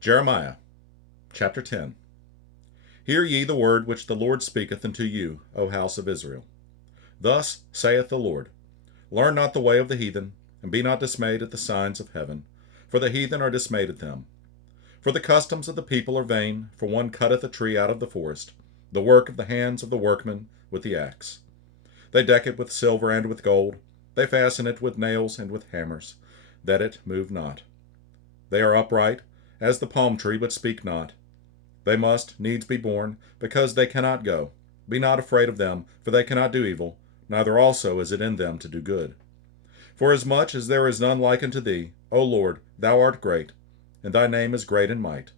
Jeremiah chapter 10. Hear ye the word which the Lord speaketh unto you, O house of Israel. Thus saith the Lord, Learn not the way of the heathen, and be not dismayed at the signs of heaven, for the heathen are dismayed at them. For the customs of the people are vain, for one cutteth a tree out of the forest, the work of the hands of the workman with the axe. They deck it with silver and with gold, they fasten it with nails and with hammers, that it move not. They are upright as the palm tree, but speak not. They must needs be born, because they cannot go. Be not afraid of them, for they cannot do evil, neither also is it in them to do good. Forasmuch as there is none like unto thee, O Lord, thou art great, and thy name is great in might.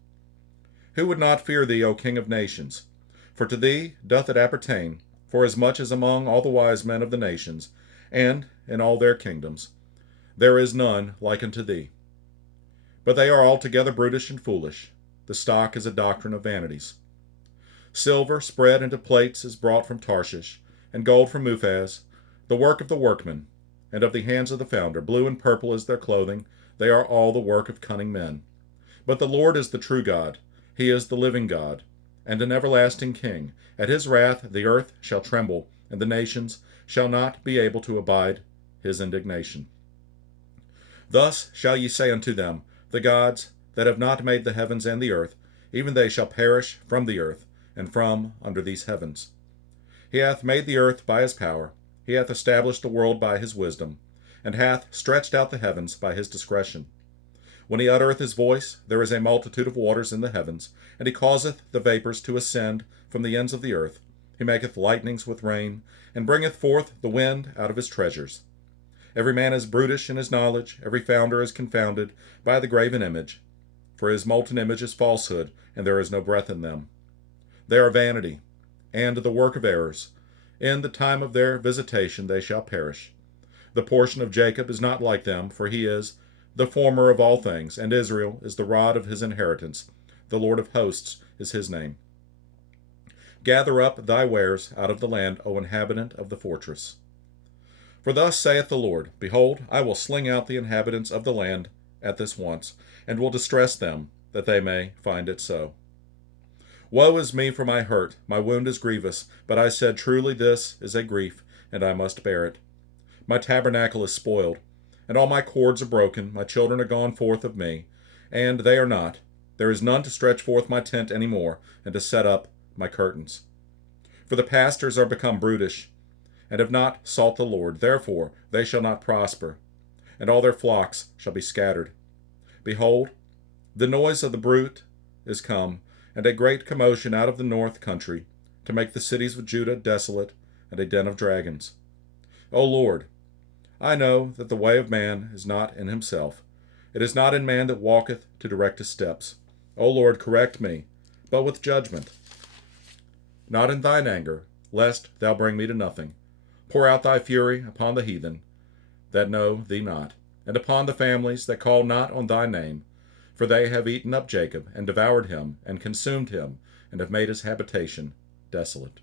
Who would not fear thee, O King of nations? For to thee doth it appertain, forasmuch as among all the wise men of the nations, and in all their kingdoms, there is none like unto thee. But they are altogether brutish and foolish. The stock is a doctrine of vanities. Silver spread into plates is brought from Tarshish, and gold from Uphaz, the work of the workman, and of the hands of the founder. Blue and purple is their clothing. They are all the work of cunning men. But the Lord is the true God. He is the living God, and an everlasting King. At his wrath the earth shall tremble, and the nations shall not be able to abide his indignation. Thus shall ye say unto them, The gods that have not made the heavens and the earth, even they shall perish from the earth, and from under these heavens. He hath made the earth by his power, he hath established the world by his wisdom, and hath stretched out the heavens by his discretion. When he uttereth his voice, there is a multitude of waters in the heavens, and he causeth the vapors to ascend from the ends of the earth. He maketh lightnings with rain, and bringeth forth the wind out of his treasures. Every man is brutish in his knowledge, every founder is confounded by the graven image. For his molten image is falsehood, and there is no breath in them. They are vanity, and the work of errors. In the time of their visitation they shall perish. The portion of Jacob is not like them, for he is the former of all things, and Israel is the rod of his inheritance. The Lord of hosts is his name. Gather up thy wares out of the land, O inhabitant of the fortress. For thus saith the Lord, Behold, I will sling out the inhabitants of the land at this once, and will distress them, that they may find it so. Woe is me for my hurt, my wound is grievous, but I said, Truly this is a grief, and I must bear it. My tabernacle is spoiled, and all my cords are broken, my children are gone forth of me, and they are not. There is none to stretch forth my tent any more, and to set up my curtains. For the pastors are become brutish, and have not sought the Lord. Therefore they shall not prosper, and all their flocks shall be scattered. Behold, the noise of the brute is come, and a great commotion out of the north country, to make the cities of Judah desolate, and a den of dragons. O Lord, I know that the way of man is not in himself. It is not in man that walketh to direct his steps. O Lord, correct me, but with judgment. Not in thine anger, lest thou bring me to nothing. Pour out thy fury upon the heathen that know thee not, and upon the families that call not on thy name. For they have eaten up Jacob, and devoured him, and consumed him, and have made his habitation desolate.